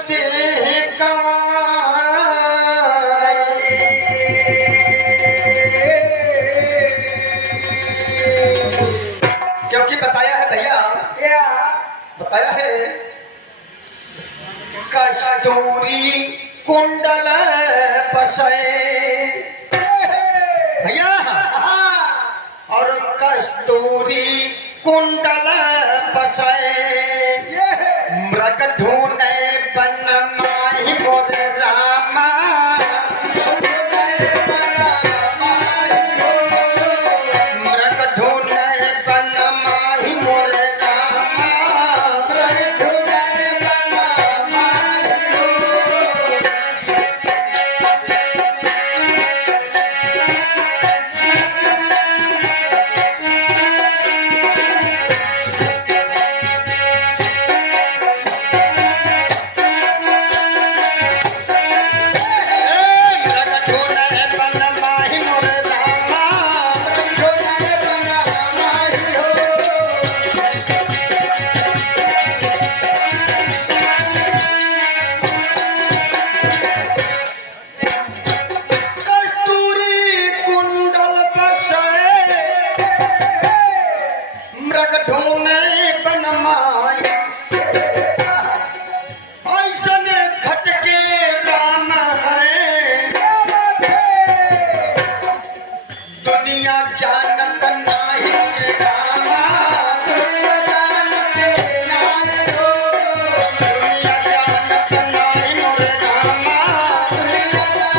सुनते हैं क्योंकि बताया है भैया, बताया है कस्तूरी कुंडल बसे भैया, और कस्तूरी कुंडल बसे मृग ढूंढे बन माही मोर रामा, मृग ढूंढे बन माही मोर रामा, मृग ढूंढे बन माही, ऐसन घट के राम है दुनिया जानत नाही रामा, दुनिया जानत नाही मोर रामा, दुनिया जानत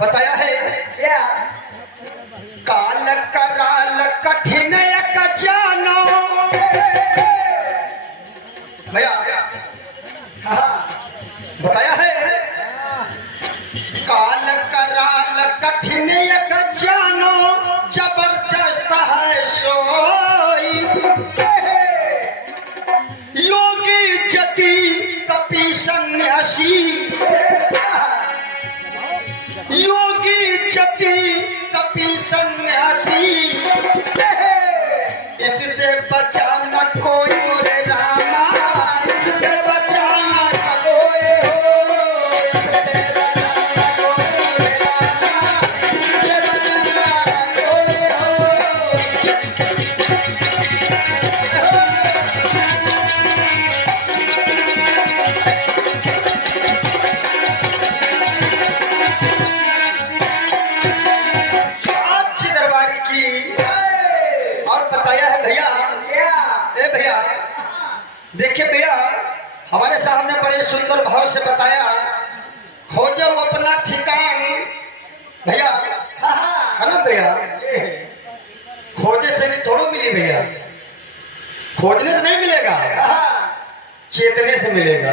बताया है क्या काल कराल कठिन जानो भैया, बताया है काल कराल कठिन जानो जबरदस्त है सोई, योगी जति कपि सन्यासी, योगी जति कपि सन्यासी, इससे बचा न कोई मोरे रामा, इससे बचा न कोई हो, इससे बचा न कोई मोरे रामा, इससे बचा न कोई हो। और बताया है भैया, ए भैया देखिए भैया, हमारे सामने बड़े सुंदर भाव से बताया, खोजो अपना ठिकान भैया, है ना भैया, खोजे से नहीं थोड़ा मिली भैया, खोजने से नहीं मिलेगा, चेतने से मिलेगा।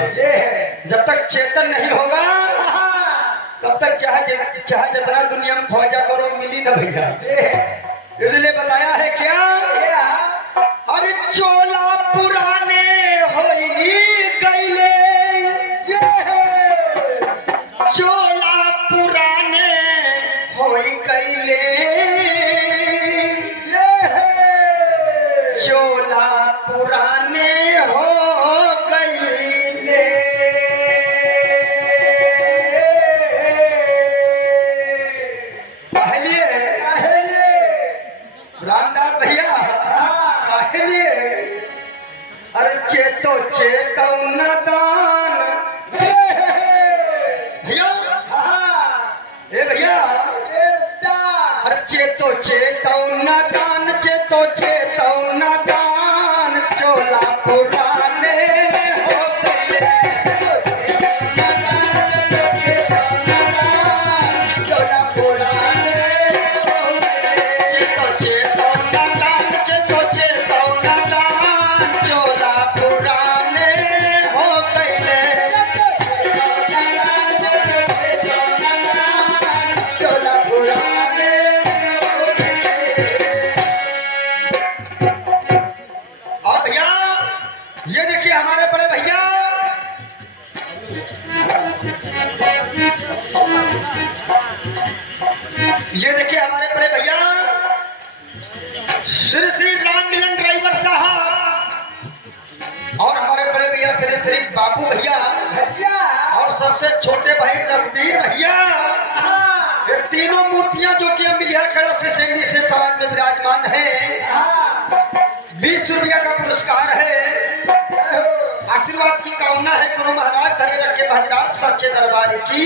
जब तक चेतन नहीं होगा तब तक चाहे जितना दुनिया में खोजा करो मिली ना भैया, इसलिए बताया है क्या, अरे चोला पुराने होई गईले, चोला पुराने होई गईले, चोला पुराने हो गईले, रामदास भैया कहलिए, अरे चेतो चेतौ न दान भैया, ए भैया, अरे चेतो चेतौ न दान चेतो चेतो न दान चोला पुराने हो गए चोला पुराने हो गए चेतो चेतो न दान चेतो चेतो न दान चोला पुराने हो गए चोला पुराने हो गए। और भैया ये देखिए हमारे बड़े भैया ये देखिए हमारे बड़े भैया श्री श्री राम मिलन ड्राइवर साहब और हमारे बड़े भैया श्री श्री बाबू भैया और सबसे छोटे भाई रघुवीर भैया ये तीनों मूर्तियां जो कि अम्बिया खड़ा से सेंडी से समाज में विराजमान है 20 रुपया का पुरस्कार है। आशीर्वाद की कामना है गुरु महाराज धरे रखे भंडार सच्चे दरबार की।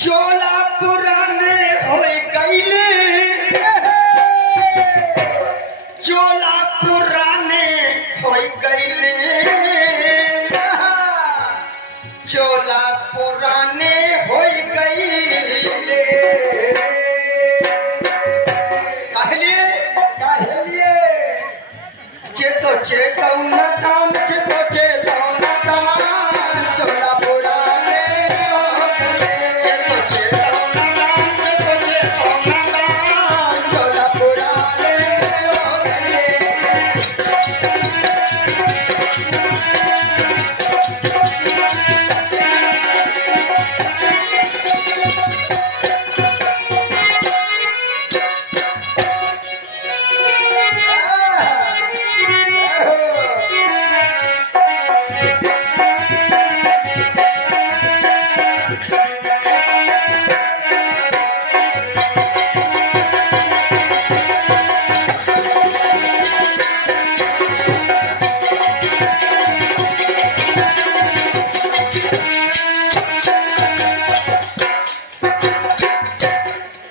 चोला पुराने हो गईले चोला पुराने हो गईले चोला पुराने हो गईले कहलिए चेतो चेतो न दान चेतो चेतो न दान चोला पुराने हो गईले चेतो चेतो न दान चेतो चेतो न दान चोला पुराने हो गईले।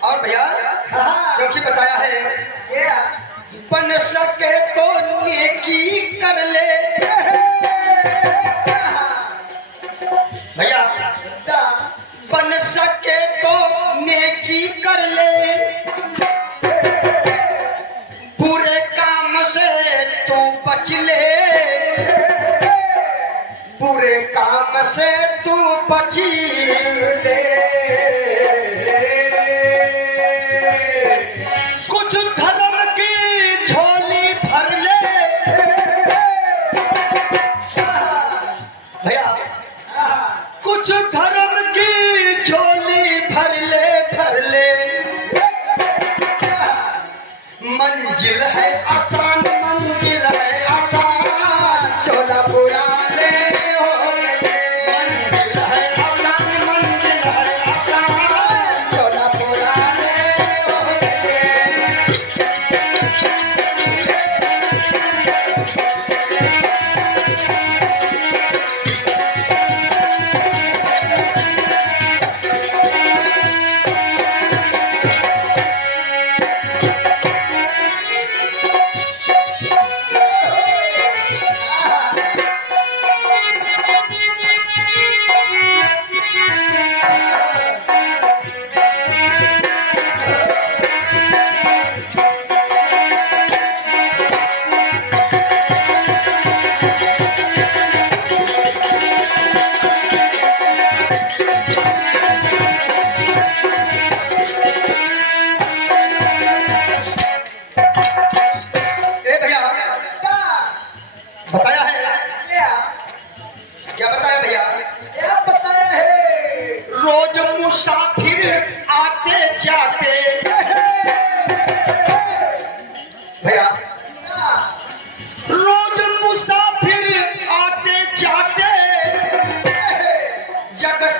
और भैया क्योंकि बताया है बन सके तो नेकी कर ले भैया बन सके तो नेकी कर ले बुरे काम से तू बच ले बुरे काम से तू बच ले कुछ धर्म की झोली भर ले भैया कुछ धर्म की झोली भर ले मंजिल है आसान मंजिल है आसान चोला पुराने हो गए मंजिल है आसान मंजिल है आसान चोला पुराने हो गए।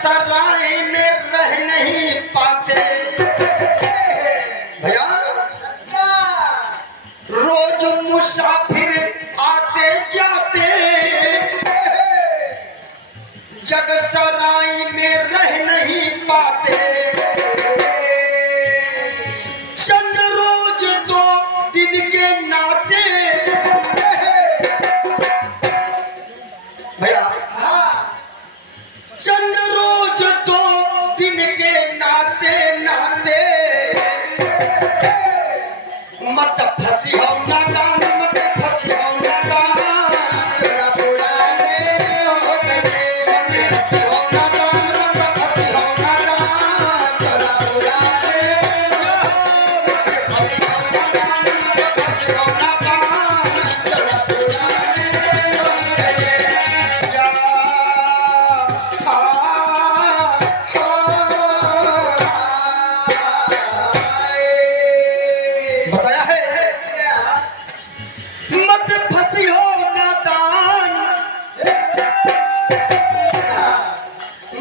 सराय में रह नहीं पाते भैया, रोज मुसाफिर आते जाते जग सराय में रह नहीं पाते, चंद रोज 2 दिन के नाते भैया, चंद रोज 2 दिन के नाते नाते मत फंसी हो नादान, मत फंसी हो नादान, चला पुराने हो गए, मत फंसी हो नादान, मत फंसी हो नादान, चला पुराने मत फंसी हो नादान, मत फंसी हो नादान, चला पुराने हो गए या बताया है मत फंसी हो नादान,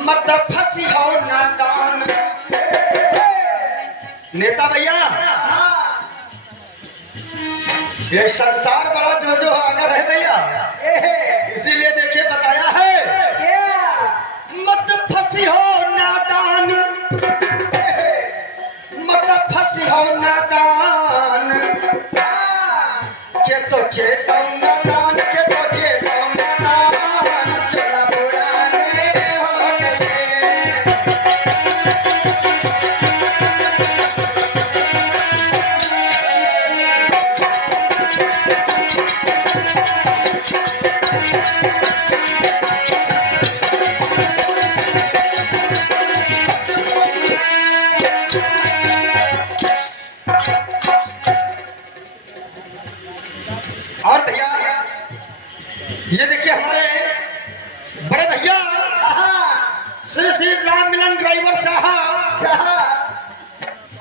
मत फंसी हो नादान। नेता भैया, ये संसार बड़ा जो आगर है भैया, इसीलिए देखिए बताया है मत फंसी हो नादान, मत फंसी हो नादान, चेतो चेतो नादान, चेतो चेतो नादान, चला पुराने हो गए। और भैया ये देखिए हमारे बड़े भैया श्री श्री राम मिलन ड्राइवर साहब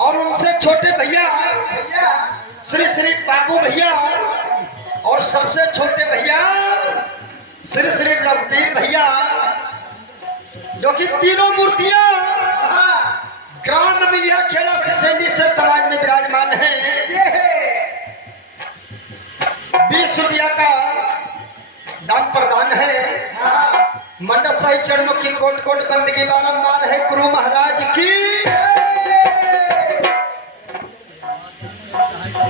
और उनसे छोटे भैया श्री श्री बाबू भैया और सबसे छोटे भैया श्री श्री रघुवीर भैया, जो कि तीनों मूर्तियां ग्राम मिलिया खेड़ा सिसंडी से समाज में विराजमान है। 20 रुपया का दान प्रदान है। मंडल साहिब चरणों की कोट कोट बंदगी बारंबार है गुरु महाराज की।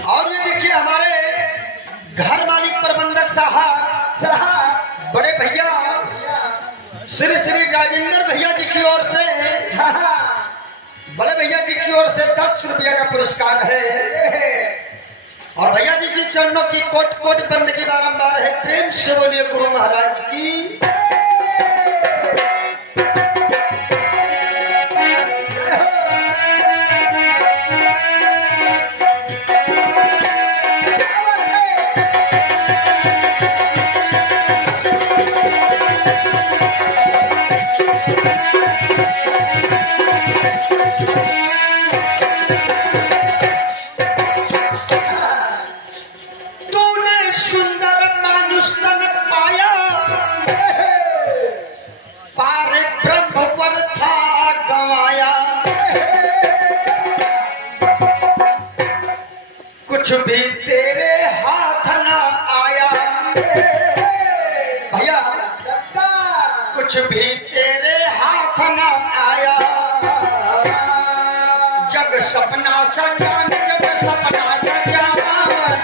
और ये देखिए हमारे घर मालिक प्रबंधक साहब बड़े भैया श्री श्री राजेंद्र भैया जी की ओर से, बड़े भैया जी की ओर से 10 रुपया का पुरस्कार है। और भैया जी की चरणों की कोट कोट बंदगी बारंबार है। प्रेम से बोलिए गुरु महाराज की। कुछ भी तेरे हाथ ना आया भैया, कुछ भी तेरे हाथ ना आया। जग सपना सजान, जग सपना सजान,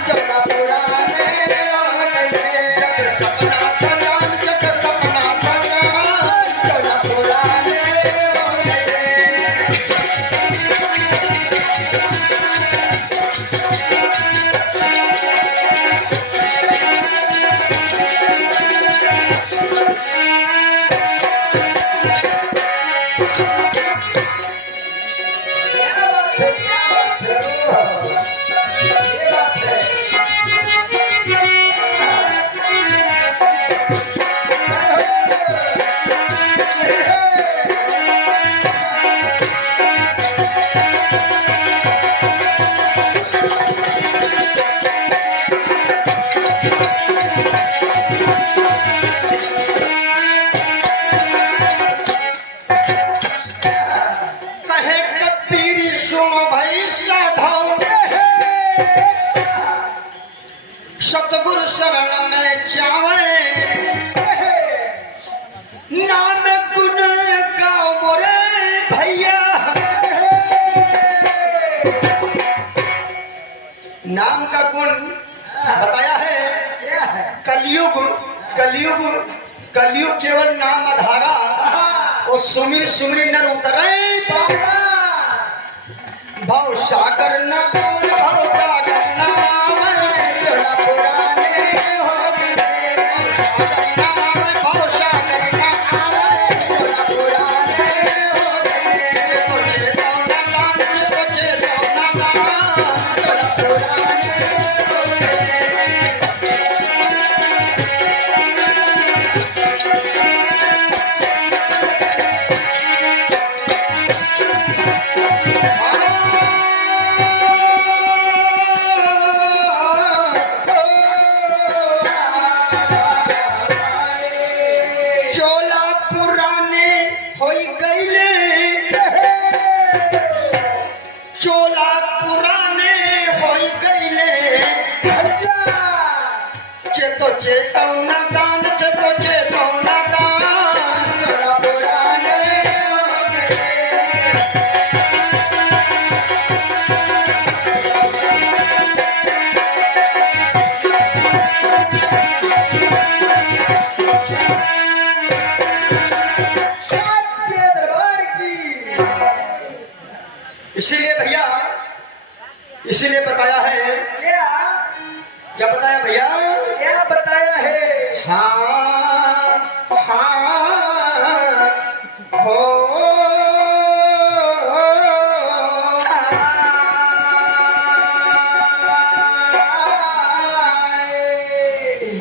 जग पुराने हो गए। जग सपना सजान, जग सपना सजान, जग पुराने हो गए। नाम गुण गाओ मोरे भैया। नाम का गुण बताया है क्या है? कलयुग कलयुग कलयुग केवल नाम आधारा और सुमिर सुमिर नर उतरे बाबा भाव सागर न पावन भाव सागर न पावन चला पुराने हो गए, भाव सागर न पावन चला पुराने हो गए, तुझे दौना दान तुझे दौना दान चला पुराने हो गए। चोला पुराने होई गईले चोला पुराने होई गईले चेतो चेतौना दान चेतो चेतौना दान चला पुराने हो गए। सच्चे दरबार की इसीलिए भैया इसीलिए बताया है क्या क्या बताया भैया क्या बताया है? हाँ हाँ हो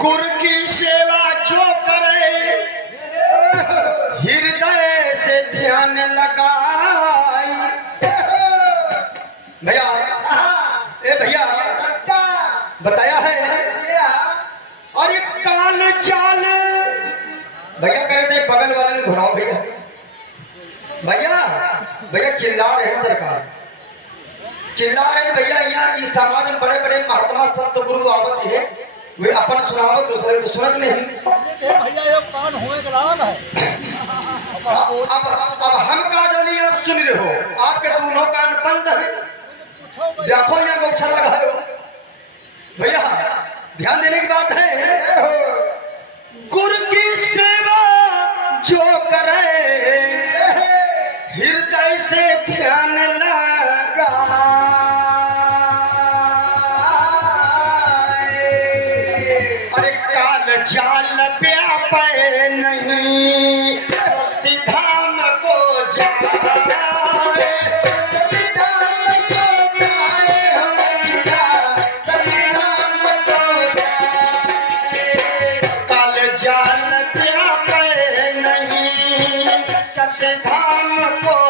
गुरु की सेवा जो करे हृदय से ध्यान लगाई भैया ए भैया बताया है क्या और ये काल चाल भैया कह रहे थे बगल वाले ने घुराओ भैया भैया भैया चिल्ला रहे हैं सरकार चिल्ला रहे हैं भैया यहाँ इस समाज में बड़े बड़े महात्मा संत गुरु आवत है वे अपन सुनावत दूसरे तो सुनत नहीं भैया ये कान होए के लाभ है। अब हम का जानी आप सुन रहे हो आपके दोनों कान बंद है देखो यहाँ गोक्षा लगा हो भैया ध्यान देने की बात है गुरु की सेवा जो करे हृदय से ध्यान लगा अरे काल जाल व्यापे नहीं सती धाम को जाए काल जाल व्यापे नहीं सती धाम को